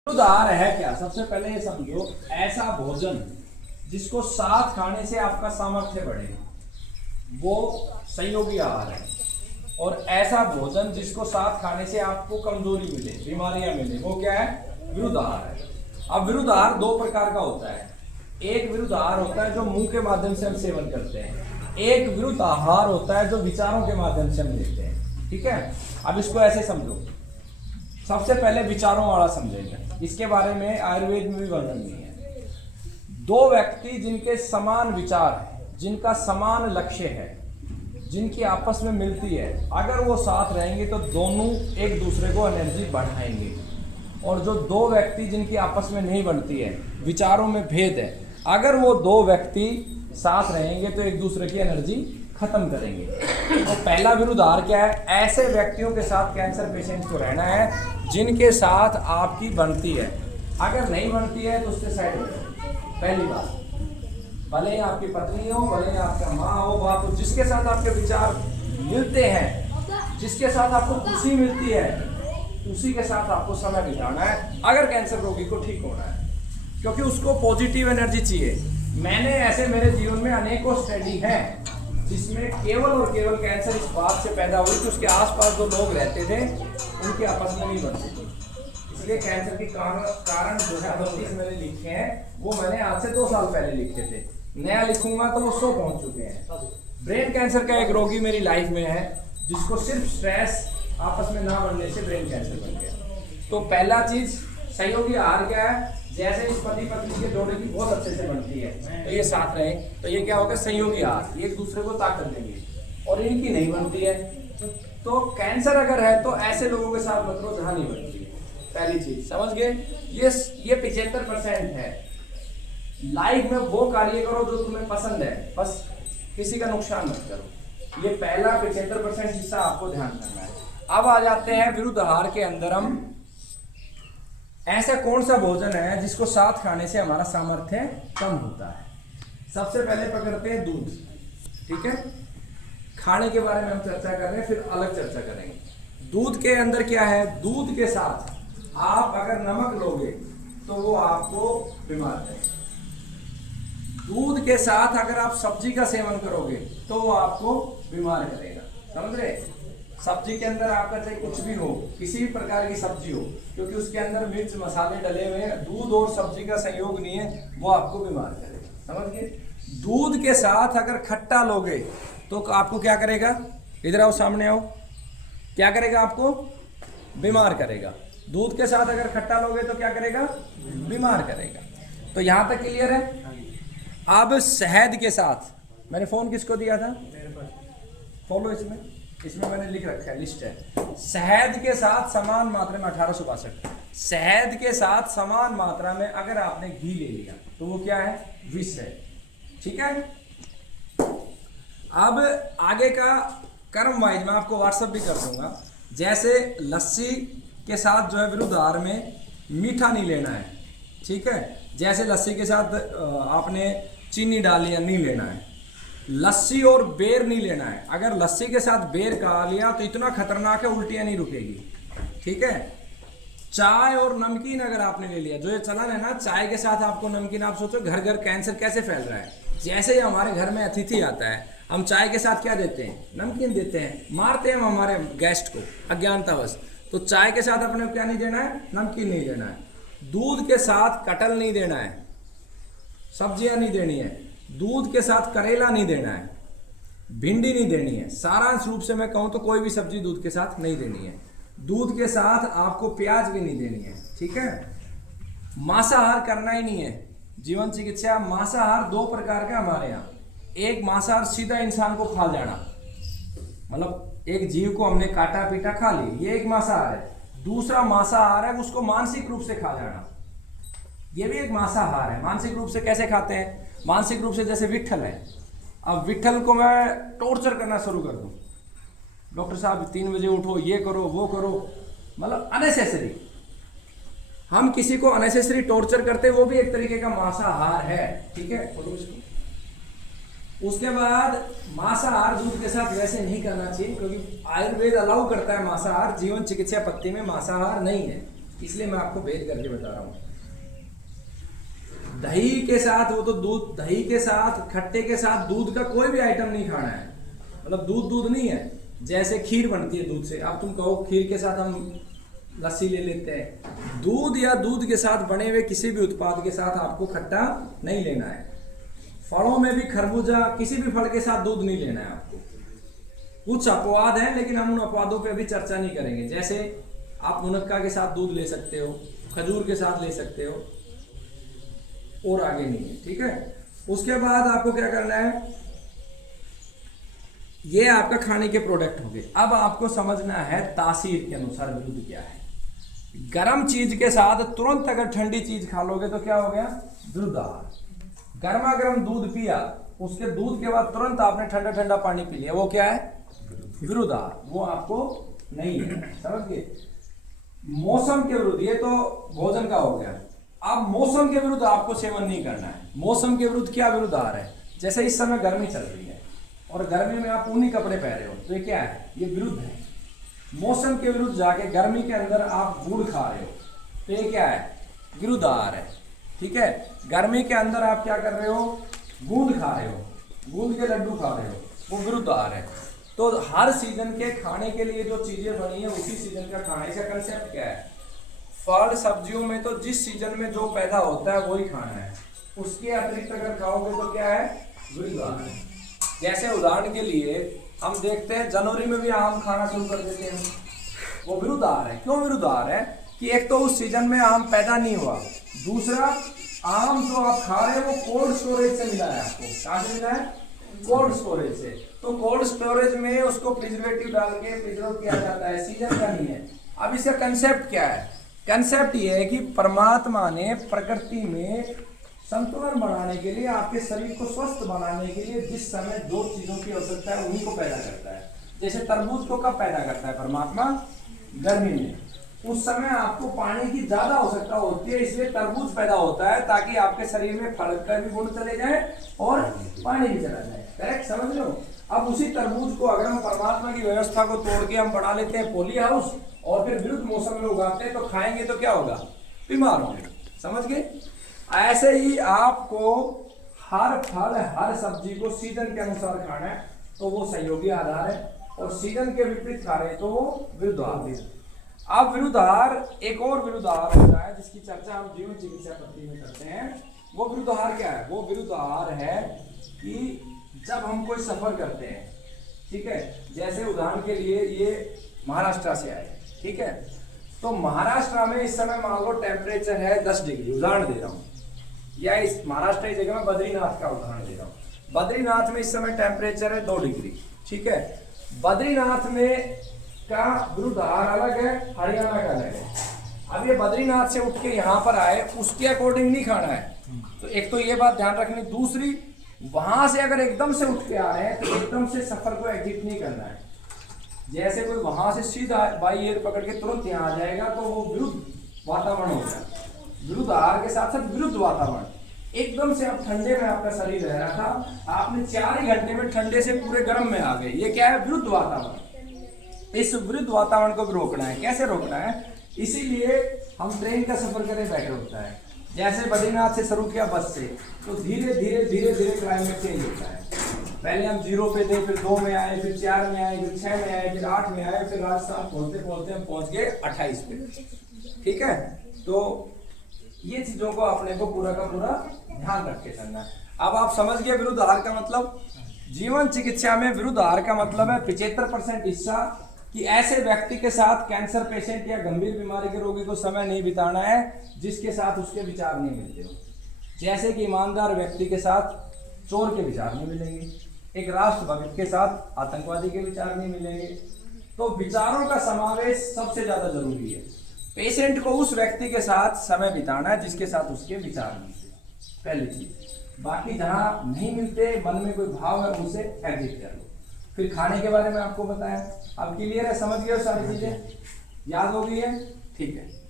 विरुद्धाहार है क्या? सबसे पहले ये समझो, ऐसा भोजन जिसको साथ खाने से आपका सामर्थ्य बढ़े वो संयोगी आहार है, और ऐसा भोजन जिसको साथ खाने से आपको कमजोरी मिले, बीमारियां मिले, वो क्या है? विरुद्धाहार है। अब विरुद्धाहार दो प्रकार का होता है। एक विरुद्धाहार होता है जो मुंह के माध्यम से हम सेवन करते हैं, एक विरुद्धाहार होता है जो विचारों के माध्यम से हम लेते हैं। ठीक है, अब इसको ऐसे समझो। सबसे पहले विचारों वाला समझेंगे, इसके बारे में आयुर्वेद में भी वर्णन नहीं है। दो व्यक्ति जिनके समान विचार है, जिनका समान लक्ष्य है, जिनकी आपस में मिलती है, अगर वो साथ रहेंगे तो दोनों एक दूसरे को एनर्जी बढ़ाएंगे। और जो दो व्यक्ति जिनकी आपस में नहीं बनती है, विचारों में भेद है, अगर वो दो व्यक्ति साथ रहेंगे तो एक दूसरे की एनर्जी खत्म करेंगे। तो पहला विरुद्धाहार क्या है? ऐसे व्यक्तियों के साथ कैंसर पेशेंट को रहना है जिनके साथ आपकी बनती है। अगर नहीं बनती है तो उससे साइड हो जाओ। पहली बात, भले ही आपकी पत्नी हो, भले ही आपका माँ हो, बाप हो, जिसके साथ आपके विचार मिलते हैं, जिसके साथ आपको खुशी मिलती है, उसी के साथ आपको समय बिताना है अगर कैंसर रोगी को ठीक होना है, क्योंकि उसको पॉजिटिव एनर्जी चाहिए। मैंने ऐसे मेरे जीवन में अनेकों स्टडी हैं जिसमें केवल और केवल कैंसर इस बात से पैदा हुई कि उसके आसपास जो लोग रहते थे उनके आपस में नहीं बनती थी। इसलिए कैंसर के कारण जो है 32 मैंने लिखे हैं, वो मैंने आज से 2 साल पहले लिखे थे। नया लिखूंगा तो वो 100 पहुंच चुके हैं। ब्रेन कैंसर का एक रोगी मेरी लाइफ में है जिसको सिर्फ स्ट्रेस आपस में ना बनने से ब्रेन कैंसर बन गया। तो पहला चीज सहयोगी आहार क्या है? जैसे इस पति पत्नी के जोड़े की बहुत अच्छे से बनती है तो ये साथ रहे, तो ये क्या होगा? संयोगी आहार, एक दूसरे को ताकत देंगे। और इनकी नहीं बनती है तो कैंसर अगर है तो ऐसे लोगों के साथ मत रहो जहां नहीं बनती है। पहली चीज समझ गए? ये 75% है। लाइफ में वो कार्य करो जो तुम्हें पसंद है, बस किसी का नुकसान मत करो। ये पहला 75% हिस्सा आपको ध्यान करना है। अब आ जाते हैं विरुद्धाहार के अंदर। हम ऐसा कौन सा भोजन है जिसको साथ खाने से हमारा सामर्थ्य कम होता है? सबसे पहले पकड़ते हैं दूध। ठीक है, खाने के बारे में हम चर्चा कर रहे हैं, फिर अलग चर्चा करेंगे। दूध के अंदर क्या है? दूध के साथ आप अगर नमक लोगे तो वो आपको बीमार करेगा। दूध के साथ अगर आप सब्जी का सेवन करोगे तो वो आपको बीमार करेगा। समझ रहे? सब्जी के अंदर आपका चाहे कुछ भी हो, किसी भी प्रकार की सब्जी हो, क्योंकि उसके अंदर मिर्च मसाले डले हुए हैं, दूध और सब्जी का संयोग नहीं है, वो आपको बीमार करेगा। समझ गए? दूध के साथ अगर खट्टा लोगे तो आपको क्या करेगा? इधर आओ, सामने आओ। क्या करेगा? आपको बीमार करेगा। दूध के साथ अगर खट्टा लोगे तो क्या करेगा? बीमार करेगा। तो यहां तक क्लियर है? अब शहद के साथ, मैंने फोन किसको दिया था? फॉलो इसमें मैंने लिख रखा है, लिस्ट है। शहद के साथ समान मात्रा में 1862, शहद के साथ समान मात्रा में अगर आपने घी ले लिया तो वो क्या है? विष है। ठीक है, अब आगे का कर्म वाइज मैं आपको व्हाट्सएप भी कर दूंगा। जैसे लस्सी के साथ जो है विरुद्धाहार में मीठा नहीं लेना है। ठीक है, जैसे लस्सी के साथ आपने चीनी डाली या नहीं लेना है। लस्सी और बेर नहीं लेना है। अगर लस्सी के साथ बेर खा लिया तो इतना खतरनाक है, उल्टियां नहीं रुकेगी। ठीक है, चाय और नमकीन अगर आपने ले लिया, जो ये चलन है ना चाय के साथ आपको नमकीन, आप सोचो घर घर कैंसर कैसे फैल रहा है। जैसे ही हमारे घर में अतिथि आता है, हम चाय के साथ क्या देते हैं? नमकीन देते हैं। मारते हैं हम हमारे गेस्ट को अज्ञानतावश। तो चाय के साथ अपने क्या नहीं देना है? नमकीन नहीं देना है। दूध के साथ कटहल नहीं देना है, सब्जियां नहीं देनी है। दूध के साथ करेला नहीं देना है, भिंडी नहीं देनी है। सारांश रूप से मैं कहूं तो कोई भी सब्जी दूध के साथ नहीं देनी है। दूध के साथ आपको प्याज भी नहीं देनी है। ठीक है, मांसाहार करना ही नहीं है। जीवन चिकित्सा मांसाहार 2 प्रकार का हमारे यहाँ। एक मांसाहार सीधा इंसान को खा जाना, मतलब एक जीव को हमने काटा पीटा खा ली, ये एक मांसाहार है। दूसरा मांसाहार है उसको मानसिक रूप से खा जाना, ये भी एक मांसाहार है। मानसिक रूप से कैसे खाते हैं? मानसिक रूप से जैसे विट्ठल है। अब विट्ठल को मैं टॉर्चर करना शुरू कर दूं, डॉक्टर साहब 3 बजे उठो, ये करो वो करो, मतलब अननेसेसरी। हम किसी को अननेसेसरी टॉर्चर करते, वो भी एक तरीके का मांसाहार है। ठीक है, उसके बाद मांसाहार दूध के साथ वैसे नहीं करना चाहिए, क्योंकि आयुर्वेद अलाउ करता है मांसाहार, जीवन चिकित्सा पत्ती में मांसाहार नहीं है। इसलिए मैं आपको भेद करके बता रहा हूँ। दही के साथ, वो तो दूध, दही के साथ, खट्टे के साथ दूध का कोई भी आइटम नहीं खाना है, मतलब दूध नहीं है। जैसे खीर बनती है दूध से, अब तुम कहो खीर के साथ हम लस्सी ले लेते हैं, दूध या दूध के साथ बने हुए किसी भी उत्पाद के साथ आपको खट्टा नहीं लेना है। फलों में भी खरबूजा, किसी भी फल के साथ दूध नहीं लेना है आपको। कुछ अपवाद हैं, लेकिन हम उन अपवादों पे अभी चर्चा नहीं करेंगे। जैसे आप मुनक्का के साथ दूध ले सकते हो, खजूर के साथ ले सकते हो, और आगे नहीं है, ठीक है। उसके बाद आपको क्या करना है, ये आपका खाने के प्रोडक्ट हो गए। अब आपको समझना है तासीर के अनुसार विरुद्ध क्या है। गर्म चीज के साथ तुरंत अगर ठंडी चीज खा लोगे तो क्या हो गया, विरुद्ध आहार। गर्मा गर्म दूध पिया, उसके दूध के बाद तुरंत आपने ठंडा ठंडा पानी पी लिया, वो क्या है, विरुद्ध आहार, वो आपको नहीं है, समझ गए। मौसम के विरुद्ध, ये तो भोजन का हो गया। अब मौसम के विरुद्ध आपको सेवन नहीं करना है। मौसम के विरुद्ध क्या विरुद्ध आहार है, जैसे इस समय गर्मी चल रही है और गर्मी में आप ऊनी कपड़े पहने हो, तो ये क्या है, ये विरुद्ध है। मौसम के विरुद्ध जाके गर्मी के अंदर आप गुड़ खा रहे हो, तो ये क्या है, विरुद्ध आहार है, ठीक है। गर्मी के अंदर आप क्या कर रहे हो, गूंद खा रहे हो, गूंद के लड्डू खा रहे हो, वो विरुद्ध आहार है। तो हर सीजन के खाने के लिए जो चीजें बनी है उसी सीजन का खाना। इसका कंसेप्ट क्या है, फल सब्जियों में तो जिस सीजन में जो पैदा होता है वही खाना है, उसके अतिरिक्त अगर खाओगे तो क्या है, विरुद्ध आहार है। जैसे उदाहरण के लिए हम देखते हैं जनवरी में भी आम खाना शुरू कर देते हैं, वो विरुद्ध आहार है। क्यों विरुद्ध आहार है, कि एक तो उस सीजन में आम पैदा नहीं हुआ, दूसरा आम जो आप खा रहे हैं वो कोल्ड स्टोरेज से मिला है आपको। कहाँ से मिला है, कोल्ड स्टोरेज से। तो कोल्ड स्टोरेज में उसको प्रिजर्वेटिव डाल के प्रिजर्व किया जाता है, सीजन का नहीं है। अब इसका कंसेप्ट क्या है, कंसेप्ट ये है कि परमात्मा ने प्रकृति में संतुलन बनाने के लिए, आपके शरीर को स्वस्थ बनाने के लिए जिस समय जो चीजों की आवश्यकता है उन्हीं को पैदा करता है। जैसे तरबूज को कब पैदा करता है परमात्मा, गर्मी में, उस समय आपको पानी की ज्यादा आवश्यकता होती है, इसलिए तरबूज पैदा होता है ताकि आपके शरीर में फल का भी गुण चले जाए और पानी भी चला जाए। करेक्ट, समझ लो। अब उसी तरबूज को अगर हम परमात्मा की व्यवस्था को तोड़ के हम बना लेते हैं पॉली हाउस और फिर विरुद्ध मौसम में उगाते हैं, तो खाएंगे तो क्या होगा, बीमार होंगे, समझ गए। ऐसे ही आपको हर फल हर सब्जी को सीजन के अनुसार खाना है, तो वो संयोगी आहार है, और सीजन के विपरीत खा रहे हैं तो वो विरुद्ध आहार है। अब विरुद्ध आहार, एक और विरुद्ध आहार होता है जिसकी चर्चा हम जीवन चिकित्सा पद्धति में करते हैं। वो विरुद्ध आहार क्या है, वो विरुद्ध आहार है कि जब हम कोई सफर करते हैं, ठीक है, जैसे उदाहरण के लिए ये महाराष्ट्र से आए, ठीक है, तो महाराष्ट्र में इस समय मान लो टेम्परेचर है 10 डिग्री, उदाहरण दे रहा हूँ, या इस महाराष्ट्र की जगह में बद्रीनाथ का उदाहरण दे रहा हूँ। बद्रीनाथ में इस समय टेम्परेचर है 2 डिग्री, ठीक है। बद्रीनाथ में का विरुद्ध आहार अलग है, हरियाणा का अलग है। अब ये बद्रीनाथ से उठ के यहाँ पर आए, उसके अकॉर्डिंग नहीं खाना है, तो एक तो ये बात ध्यान रखनी। दूसरी, वहां से अगर एकदम से उठ के आ रहे हैं तो एकदम से सफर को एग्जिट नहीं करना है। जैसे कोई वहां से सीधा बाई एयर पकड़ के तुरंत यहाँ आ जाएगा तो वो विरुद्ध वातावरण हो गया। विरुद्ध आहार के साथ साथ विरुद्ध वातावरण, एकदम से आप ठंडे में आपका शरीर रह रहा था, आपने 4 ही घंटे में ठंडे से पूरे गर्म में आ गए, ये क्या है, विरुद्ध वातावरण। इस विरुद्ध वातावरण को भी रोकना है। कैसे रोकना है, इसीलिए हम ट्रेन का सफर करे बैठे होता है। जैसे बद्रीनाथ से शुरू किया बस से, तो धीरे धीरे धीरे धीरे क्लाइमेट चेंज होता है। पहले हम 0 पे थे, फिर 2 में आए, फिर 4 में आए, फिर 6 में आए, फिर 8 में आए, फिर राजस्थान पहुंचते पहुंचते हम पहुंच गए 28 पे, ठीक है। तो ये चीजों को अपने को पूरा का पूरा ध्यान रख के चलना है। अब आप समझ गए विरुद्ध आहार का मतलब। जीवन चिकित्सा में विरुद्ध आहार का मतलब है 75% हिस्सा कि ऐसे व्यक्ति के साथ, कैंसर पेशेंट या गंभीर बीमारी के रोगी को समय नहीं बिताना है जिसके साथ उसके विचार नहीं मिलते हो। जैसे कि ईमानदार व्यक्ति के साथ चोर के विचार नहीं मिलेंगे, एक राष्ट्रभक्त के साथ आतंकवादी के विचार नहीं मिलेंगे। तो विचारों का समावेश सबसे ज्यादा जरूरी है। पेशेंट को उस व्यक्ति के साथ समय बिताना है जिसके साथ उसके विचार मिलते हैं, पहली चीज। बाकी जहां नहीं मिलते, मन में कोई भाव है, उनसे एग्जिट कर लो। फिर खाने के बारे में आपको बताया, अब क्लियर है, समझ गए सारी चीजें, याद हो गई है, ठीक है।